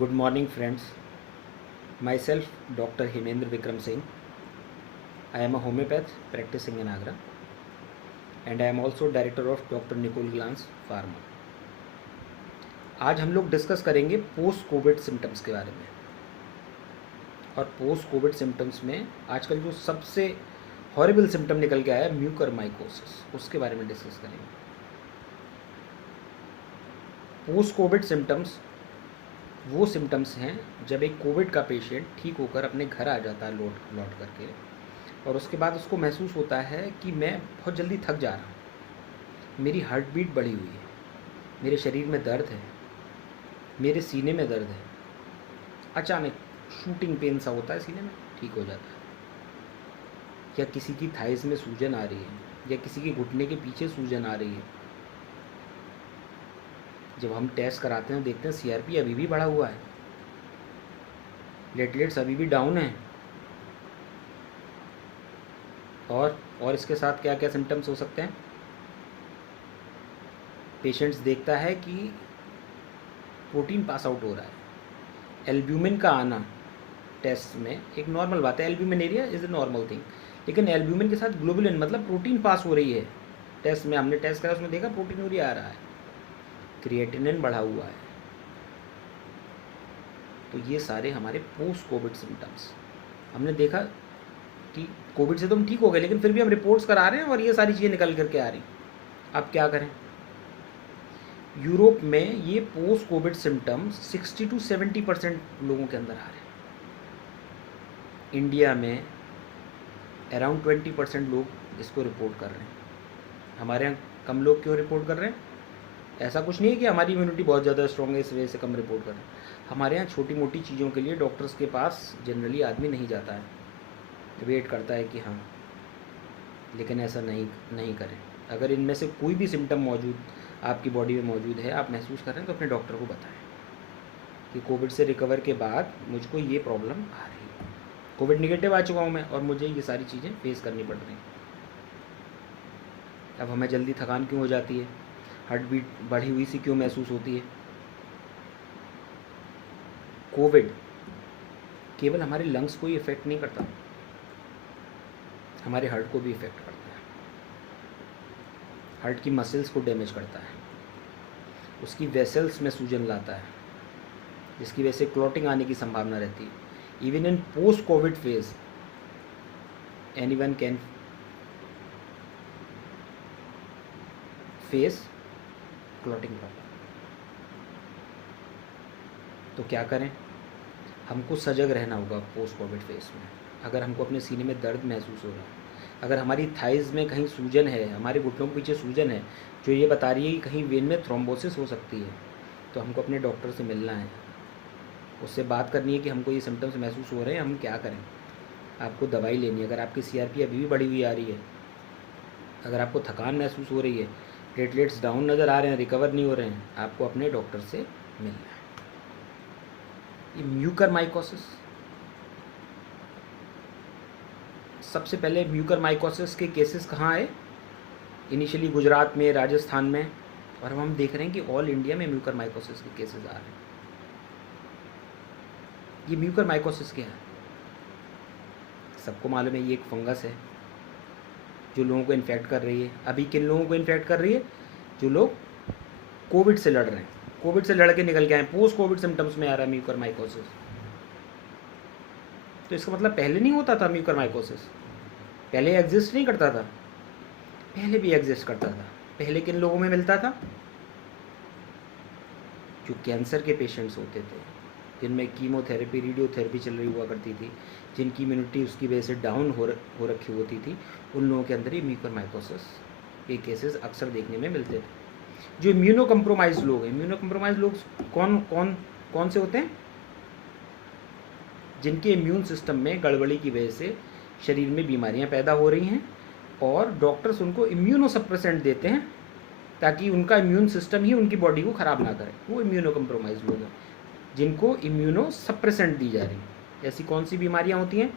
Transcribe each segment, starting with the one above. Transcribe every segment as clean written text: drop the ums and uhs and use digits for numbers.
Good morning, friends. Myself, Dr. Hemendra Vikram Singh. I am a homeopath practicing in Agra, and I am also director of Dr. Nicole Glans Pharma. आज हम लोग discuss करेंगे post Covid symptoms के बारे में। और post Covid symptoms में आजकल जो सबसे हॉरिबल सिम्टम निकल के आया है म्यूकरमाइकोसिस, उसके बारे में डिस्कस करेंगे। पोस्ट कोविड सिम्टम्स वो सिम्टम्स हैं जब एक कोविड का पेशेंट ठीक होकर अपने घर आ जाता है लौट करके, और उसके बाद उसको महसूस होता है कि मैं बहुत जल्दी थक जा रहा हूँ, मेरी हार्ट बीट बढ़ी हुई है, मेरे शरीर में दर्द है, मेरे सीने में दर्द है, अचानक शूटिंग पेन सा होता है सीने में, ठीक हो जाता है। या किसी की थाइस में सूजन आ रही है, या किसी के घुटने के पीछे सूजन आ रही है। जब हम टेस्ट कराते हैं देखते हैं सीआरपी अभी भी बढ़ा हुआ है, प्लेटलेट्स अभी भी डाउन हैं। और इसके साथ क्या क्या सिम्टम्स हो सकते हैं। पेशेंट्स देखता है कि प्रोटीन पास आउट हो रहा है। एल्ब्यूमिन का आना टेस्ट में एक नॉर्मल बात है, एल्ब्यूमिनेरिया इज़ अ नॉर्मल थिंग, लेकिन एल्ब्यूमिन के साथ ग्लोबुलिन मतलब प्रोटीन पास हो रही है। टेस्ट में हमने टेस्ट करा, उसमें देखा प्रोटीनूरिया आ रहा है, क्रिएटिनिन बढ़ा हुआ है। तो ये सारे हमारे पोस्ट कोविड सिम्टम्स। हमने देखा कि कोविड से तो हम ठीक हो गए, लेकिन फिर भी हम रिपोर्ट्स करा रहे हैं और ये सारी चीज़ें निकल करके आ रही। अब क्या करें। यूरोप में ये पोस्ट कोविड सिम्टम्स 60 to 70% लोगों के अंदर आ रहे हैं। इंडिया में अराउंड 20% लोग इसको रिपोर्ट कर रहे हैं। हमारे यहाँ कम लोग क्यों रिपोर्ट कर रहे हैं। ऐसा कुछ नहीं है कि हमारी इम्यूनिटी बहुत ज़्यादा स्ट्रॉन्ग है इस वजह से कम रिपोर्ट कर रहे हैं। हमारे यहाँ छोटी मोटी चीज़ों के लिए डॉक्टर्स के पास जनरली आदमी नहीं जाता है, वेट करता है कि हाँ, लेकिन ऐसा नहीं करें। अगर इनमें से कोई भी सिम्टम मौजूद आपकी बॉडी में मौजूद है, आप महसूस कर रहे हैं, तो अपने डॉक्टर को बताएं कि कोविड से रिकवर के बाद मुझको ये प्रॉब्लम आ रही है, कोविड निगेटिव आ चुका हूँ मैं और मुझे ये सारी चीज़ें फेस करनी पड़ रही हैं। अब हमें जल्दी थकान क्यों हो जाती है, हार्ट बीट बढ़ी हुई सी क्यों महसूस होती है। कोविड केवल हमारे लंग्स को ही इफ़ेक्ट नहीं करता, हमारे हार्ट को भी इफ़ेक्ट करता है। हार्ट की मसल्स को डैमेज करता है, उसकी वेसल्स में सूजन लाता है, जिसकी वजह से क्लॉटिंग आने की संभावना रहती है। Even in post Covid phase anyone can face clotting problem. तो क्या करें, हमको सजग रहना होगा पोस्ट कोविड फेज में। अगर हमको अपने सीने में दर्द महसूस हो रहा है, अगर हमारी थाइज़ में कहीं सूजन है, हमारे घुटनों के पीछे सूजन है जो ये बता रही है कि कहीं वेन में थ्रोम्बोसिस हो सकती है, तो हमको अपने डॉक्टर से मिलना है, उससे बात करनी है कि हमको ये सिम्टम्स महसूस हो रहे हैं, हम क्या करें। आपको दवाई लेनी है। अगर आपकी सीआरपी अभी भी बढ़ी हुई आ रही है, अगर आपको थकान महसूस हो रही है, प्लेटलेट्स डाउन नज़र आ रहे हैं, रिकवर नहीं हो रहे हैं, आपको अपने डॉक्टर से मिलना है। ये म्यूकरमाइकोसिस, सबसे पहले म्यूकरमाइकोसिस के केसेस कहाँ आए, इनिशियली गुजरात में, राजस्थान में, और हम देख रहे हैं कि ऑल इंडिया में म्यूकरमाइकोसिस के केसेस आ रहे हैं। ये म्यूकरमाइकोसिस क्या है, सबको मालूम है, ये एक फंगस है जो लोगों को इन्फेक्ट कर रही है। अभी किन लोगों को इन्फेक्ट कर रही है, जो लोग कोविड से लड़ रहे हैं, कोविड से लड़ के निकल के आए, पोस्ट कोविड सिम्टम्स में आ रहा है म्यूकरमाइकोसिस। तो इसका मतलब पहले नहीं होता था म्यूकरमाइकोसिस, पहले एग्जिस्ट नहीं करता था। पहले भी एग्जिस्ट करता था। पहले किन लोगों में मिलता था, जो कैंसर के पेशेंट्स होते थे, जिनमें कीमोथेरेपी, रेडियोथेरेपी चल रही हुआ करती थी, जिनकी इम्यूनिटी उसकी वजह से डाउन हो रखी होती थी, उन लोगों के अंदर ही म्यूकरमाइकोसिस के केसेस अक्सर देखने में मिलते थे। जो इम्यूनो कम्प्रोमाइज लोग हैं, इम्यूनो कम्प्रोमाइज लोग कौन से होते हैं, जिनके इम्यून सिस्टम में गड़बड़ी की वजह से शरीर में बीमारियां पैदा हो रही हैं और डॉक्टर्स उनको इम्यूनो सप्रेसेंट देते हैं ताकि उनका इम्यून सिस्टम ही उनकी बॉडी को ख़राब ना करे। वो इम्यूनो कम्प्रोमाइज लोग हैं जिनको इम्यूनो सप्रेसेंट दी जा रही है। ऐसी कौन सी बीमारियां होती हैं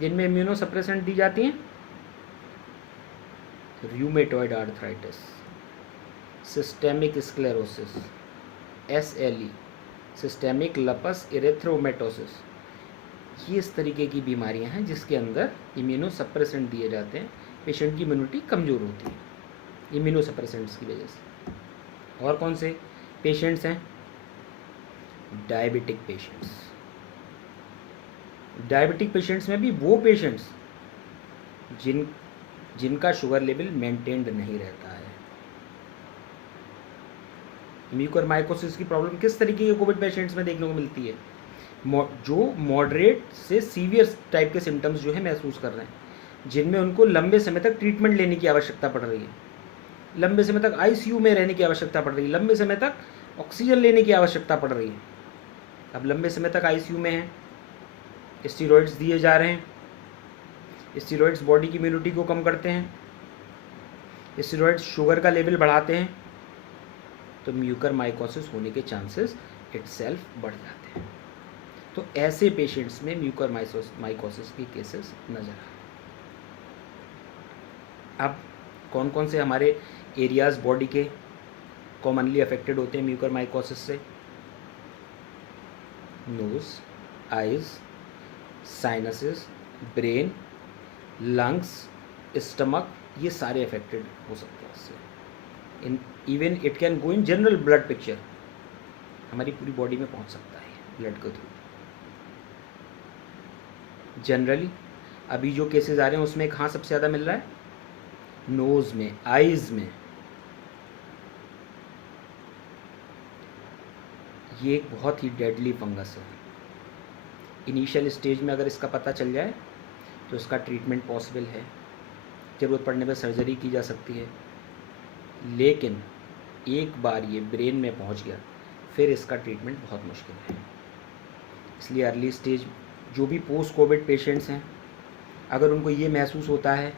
जिनमें इम्यूनो सप्रेसेंट दी जाती हैं, rheumatoid arthritis, systemic sclerosis, SLE, systemic lupus erythematosus, ये इस तरीके की बीमारियां हैं जिसके अंदर इम्यूनो सप्रेसेंट दिए जाते हैं, पेशेंट की इम्यूनिटी कमज़ोर होती है इम्यूनो सप्रेसेंट्स की वजह से। और कौन से पेशेंट्स हैं? Diabetic patients. डायबिटिक पेशेंट्स में भी वो पेशेंट्स जिनका शुगर लेवल मेंटेन्ड नहीं रहता है। म्यूकरमाइकोसिस की प्रॉब्लम किस तरीके के कोविड पेशेंट्स में देखने को मिलती है? जो मॉडरेट से सीवियर टाइप के सिम्टम्स जो है महसूस कर रहे हैं, जिनमें उनको लंबे समय तक ट्रीटमेंट लेने की आवश्यकता पड़ रही है, लंबे समय तक आईसीयू में रहने की आवश्यकता पड़ रही है, लंबे समय तक ऑक्सीजन लेने की आवश्यकता पड़ रही है। अब लंबे समय तक आईसीयू में हैं, स्टीरॉइड्स दिए जा रहे हैं, स्टीरॉइड्स बॉडी की इम्यूनिटी को कम करते हैं, स्टीरॉइड्स शुगर का लेवल बढ़ाते हैं, तो म्यूकरमाइकोसिस होने के चांसेस इटसेल्फ बढ़ जाते हैं। तो ऐसे पेशेंट्स में म्यूकरमाइकोसिस के केसेस नज़र आए। अब कौन कौन से हमारे एरियाज़ बॉडी के कॉमनली अफेक्टेड होते हैं म्यूकरमाइकोसिस से? Nose, eyes, sinuses, brain, lungs, stomach, ये सारे अफेक्टेड हो सकते हैं इससे। Even it can go in general blood picture, हमारी पूरी बॉडी में पहुंच सकता है ब्लड के थ्रू। जनरली अभी जो केसेस आ रहे हैं उसमें कहाँ सबसे ज़्यादा मिल रहा है? नोज़ में, आइज़ में। ये एक बहुत ही डेडली फंगस है। इनिशियल स्टेज में अगर इसका पता चल जाए तो इसका ट्रीटमेंट पॉसिबल है, ज़रूरत पड़ने पर सर्जरी की जा सकती है, लेकिन एक बार ये ब्रेन में पहुंच गया फिर इसका ट्रीटमेंट बहुत मुश्किल है। इसलिए अर्ली स्टेज जो भी पोस्ट कोविड पेशेंट्स हैं, अगर उनको ये महसूस होता है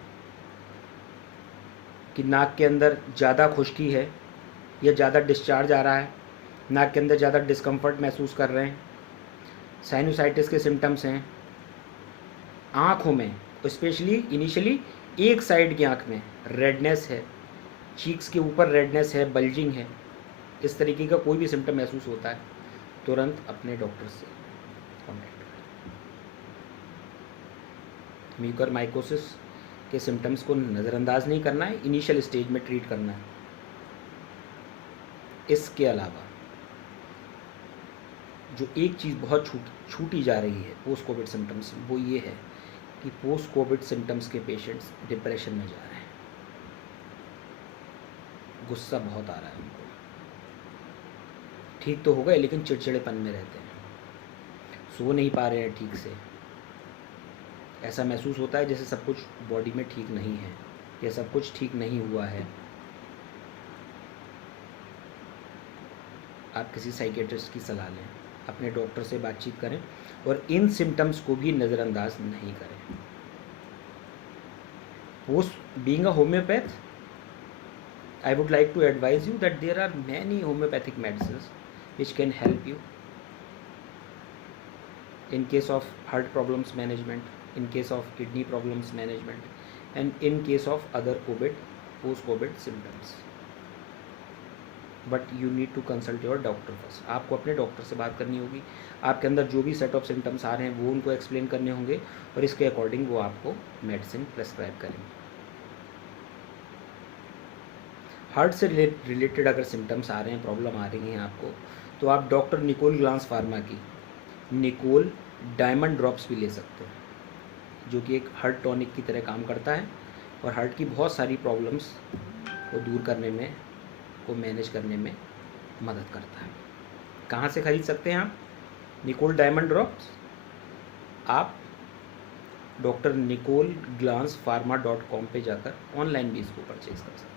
कि नाक के अंदर ज़्यादा खुश्की है या ज़्यादा डिस्चार्ज आ रहा है, नाक के अंदर ज़्यादा डिस्कम्फर्ट महसूस कर रहे हैं, साइनोसाइटिस के सिम्टम्स हैं, आँखों में स्पेशली इनिशियली एक साइड की आँख में रेडनेस है, चीक्स के ऊपर रेडनेस है, बल्जिंग है, इस तरीके का कोई भी सिम्टम महसूस होता है, तुरंत अपने डॉक्टर से कॉन्टैक्ट करें। म्यूकरमाइकोसिस के सिम्टम्स को नज़रअंदाज नहीं करना है, इनिशियल स्टेज में ट्रीट करना है। इसके अलावा जो एक चीज़ बहुत छूटी जा रही है पोस्ट कोविड सिम्टम्स, वो ये है कि पोस्ट कोविड सिम्टम्स के पेशेंट्स डिप्रेशन में जा रहे हैं, गुस्सा बहुत आ रहा है उनको, ठीक तो हो गए लेकिन चिड़चिड़ेपन में रहते हैं, सो नहीं पा रहे हैं ठीक से, ऐसा महसूस होता है जैसे सब कुछ बॉडी में ठीक नहीं है या सब कुछ ठीक नहीं हुआ है। आप किसी साइकेट्रिस्ट की सलाह लें, अपने डॉक्टर से बातचीत करें और इन सिम्टम्स को भी नज़रअंदाज नहीं करें। Post being a homeopath, I would like to advise you that there are many homeopathic medicines which can help you in case of heart problems management, in case of kidney problems management, and in case of other COVID, post-COVID symptoms. But you need to consult your doctor first. आपको अपने doctor से बात करनी होगी, आपके अंदर जो भी सेट ऑफ सिम्टम्स आ रहे हैं वो उनको एक्सप्लेन करने होंगे और इसके अकॉर्डिंग वो आपको मेडिसिन प्रेस्क्राइब करेंगे। हार्ट से रिलेटेड अगर सिम्टम्स आ रहे हैं, प्रॉब्लम आ रही हैं आपको, तो आप डॉक्टर निकोल ग्लांस फार्मा की निकोल डायमंड ड्रॉप्स भी ले सकते हैं, जो कि एक हार्ट टॉनिक की तरह काम करता है और हार्ट की बहुत सारी प्रॉब्लम्स को दूर करने में, को मैनेज करने में मदद करता है। कहाँ से ख़रीद सकते हैं आप निकोल डायमंड ड्रॉप्स? आप doctor Nicole Glance pharma .com पे जाकर ऑनलाइन भी इसको परचेज़ कर सकते हैं।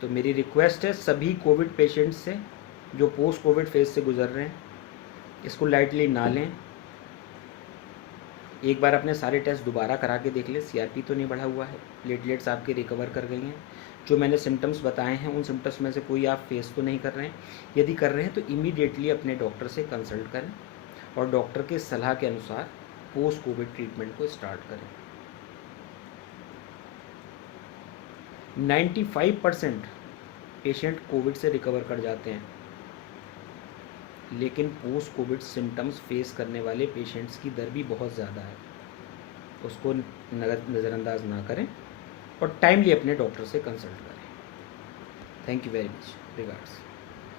तो मेरी रिक्वेस्ट है सभी कोविड पेशेंट्स से जो पोस्ट कोविड फेज से गुजर रहे हैं, इसको लाइटली ना लें। एक बार अपने सारे टेस्ट दोबारा करा के देख लें, CRP तो नहीं बढ़ा हुआ है, प्लेटलेट्स आपके रिकवर कर गई हैं, जो मैंने सिम्टम्स बताए हैं उन सिम्टम्स में से कोई आप फेस तो नहीं कर रहे हैं। यदि कर रहे हैं तो इमीडिएटली अपने डॉक्टर से कंसल्ट करें और डॉक्टर के सलाह के अनुसार पोस्ट कोविड ट्रीटमेंट को स्टार्ट करें। 95% पेशेंट कोविड से रिकवर कर जाते हैं लेकिन पोस्ट कोविड सिम्टम्स फेस करने वाले पेशेंट्स की दर भी बहुत ज़्यादा है, उसको नज़रअंदाज ना करें और टाइमली अपने डॉक्टर से कंसल्ट करें। Thank you very much. Regards.